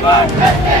Viva!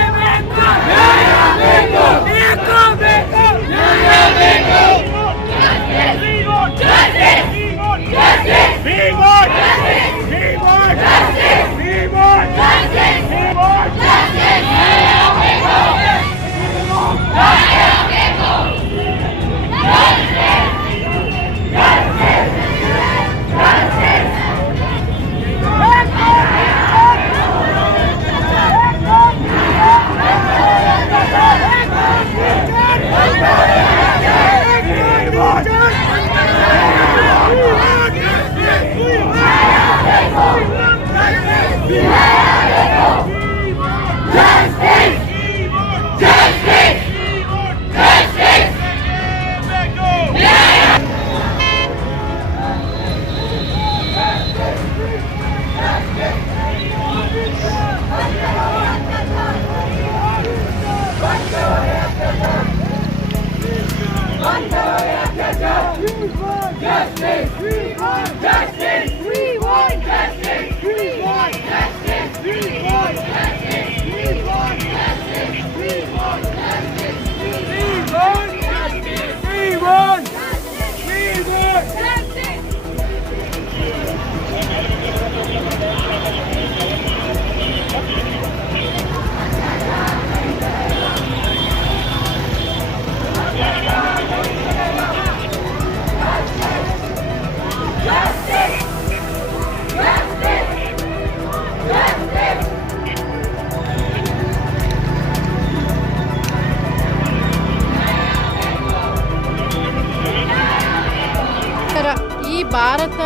Bharat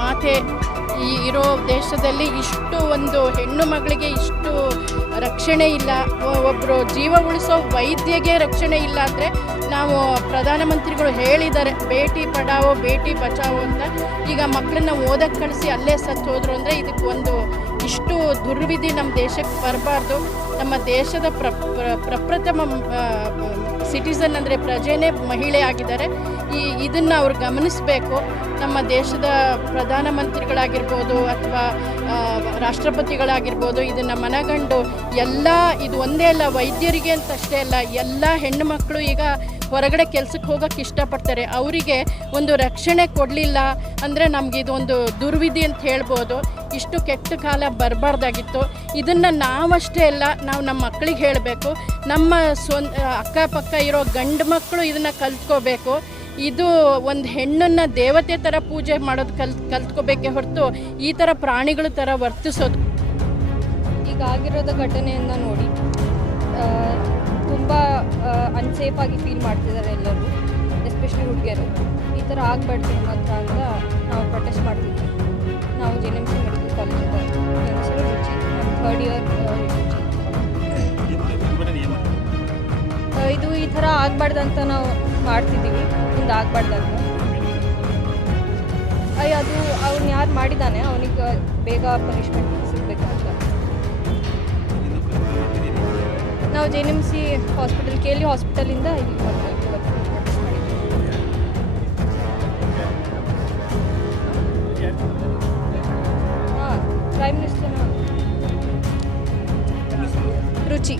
ಮಾತೆ ಈ ಇರೋ ದೇಶದಲ್ಲಿ ಇಷ್ಟು ಒಂದು ಹೆಣ್ಣು ಮಗಳಿಗೆ ಇಷ್ಟು ರಕ್ಷಣೆ ಇಲ್ಲ. ಒಬ್ಬರು ಜೀವ ಉಳಿಸೋ ವೈದ್ಯಗೆ ರಕ್ಷಣೆ ಇಲ್ಲ ಅಂದರೆ ನಾವು ಪ್ರಧಾನಮಂತ್ರಿಗಳು ಹೇಳಿದ್ದಾರೆ, ಬೇಟಿ ಪಡಾವೋ, ಬೇಟಿ ಬಚಾವೋ ಅಂತ. ಈಗ ಮಕ್ಕಳನ್ನ ಓದಕ್ಕೆ ಕಳಿಸಿ ಅಲ್ಲೇ ಸತ್ತು ಹೋದ್ರು ಅಂದರೆ ಇದಕ್ಕೆ ಒಂದು ಇಷ್ಟು ದುರ್ವಿಧಿ ನಮ್ಮ ದೇಶಕ್ಕೆ ಬರಬಾರ್ದು. ನಮ್ಮ ದೇಶದ ಪ್ರ ಪ್ರ- ಪ್ರಪ್ರಥಮ ಸಿಟಿಸನ್ ಅಂದರೆ ಪ್ರಜೆನೇ ಮಹಿಳೆ ಆಗಿದ್ದಾರೆ. ಈ, ಇದನ್ನು ಅವ್ರು ಗಮನಿಸಬೇಕು. ನಮ್ಮ ದೇಶದ ಪ್ರಧಾನಮಂತ್ರಿಗಳಾಗಿರ್ಬೋದು ಅಥವಾ ರಾಷ್ಟ್ರಪತಿಗಳಾಗಿರ್ಬೋದು, ಇದನ್ನು ಮನಗಂಡು ಎಲ್ಲ, ಇದು ಒಂದೇ ಅಲ್ಲ, ವೈದ್ಯರಿಗೆ ಅಂತ ಅಷ್ಟೇ ಅಲ್ಲ, ಎಲ್ಲ ಹೆಣ್ಣು ಮಕ್ಕಳು ಈಗ ಹೊರಗಡೆ ಕೆಲಸಕ್ಕೆ ಹೋಗೋಕ್ಕೆ ಇಷ್ಟಪಡ್ತಾರೆ. ಅವರಿಗೆ ಒಂದು ರಕ್ಷಣೆ ಕೊಡಲಿಲ್ಲ ಅಂದರೆ ನಮಗಿದೊಂದು ದುರ್ವಿಧಿ ಅಂತ ಹೇಳ್ಬೋದು. ಇಷ್ಟು ಕೆಟ್ಟ ಕಾಲ ಬರಬಾರ್ದಾಗಿತ್ತು. ಇದನ್ನು ನಾವಷ್ಟೇ ಅಲ್ಲ, ನಾವು ನಮ್ಮ ಮಕ್ಕಳಿಗೆ ಹೇಳಬೇಕು. ನಮ್ಮ ಸ್ವಂತ ಅಕ್ಕಪಕ್ಕ ಇರೋ ಗಂಡು ಮಕ್ಕಳು ಇದನ್ನು ಕಲ್ತ್ಕೋಬೇಕು. ಇದು ಒಂದು ಹೆಣ್ಣನ್ನು ದೇವತೆ ಥರ ಪೂಜೆ ಮಾಡೋದು ಕಲ್, ಕಲ್ತ್ಕೋಬೇಕೇ ಹೊರತು ಈ ಥರ ಪ್ರಾಣಿಗಳ ಥರ ವರ್ತಿಸೋದು. ಈಗ ಆಗಿರೋದ ಘಟನೆಯನ್ನು ನೋಡಿ ತುಂಬ ಅನ್ಸೇಫಾಗಿ ಫೀಲ್ ಮಾಡ್ತಿದ್ದಾರೆ ಎಲ್ಲರೂ ಎಸ್ಪೆಷಲಿ ಹುಡುಗಿಯರು. ಈ ಥರ ಆಗಬಾರ್ದು ಮಾತ್ರ ಅಂತ ನಾವು ಪ್ರೊಟೆಸ್ಟ್ ಮಾಡ್ತಿದ್ವಿ. ನಾವು ಜೆ ಎಂ ಸಿ ಮೆಡಿಕಲ್ ಕಾಲೇಜಿಂದ ಥರ್ಡ್ ಇಯರ್ ಇದು ಈ ಥರ ಆಗಬಾರ್ದು ಅಂತ ನಾವು ಮಾಡ್ತಿದ್ದೀವಿ. ಮುಂದೆ ಅಂತ ಅಯ್ಯ ಅದು ಅವ್ನು ಯಾರು ಮಾಡಿದ್ದಾನೆ? ಅವನಿಗೆ ಬೇಗ ಪನಿಷ್ಮೆಂಟ್ ಸಿಗಬೇಕಂತ. ನಾವು J N M C hospital, K L ಹಾಸ್ಪಿಟಲಿಂದ ಇಲ್ಲಿ ಬಂದು ಪ್ರೈಮ್ ಮಿನಿಸ್ಟರ್ ರುಚಿ.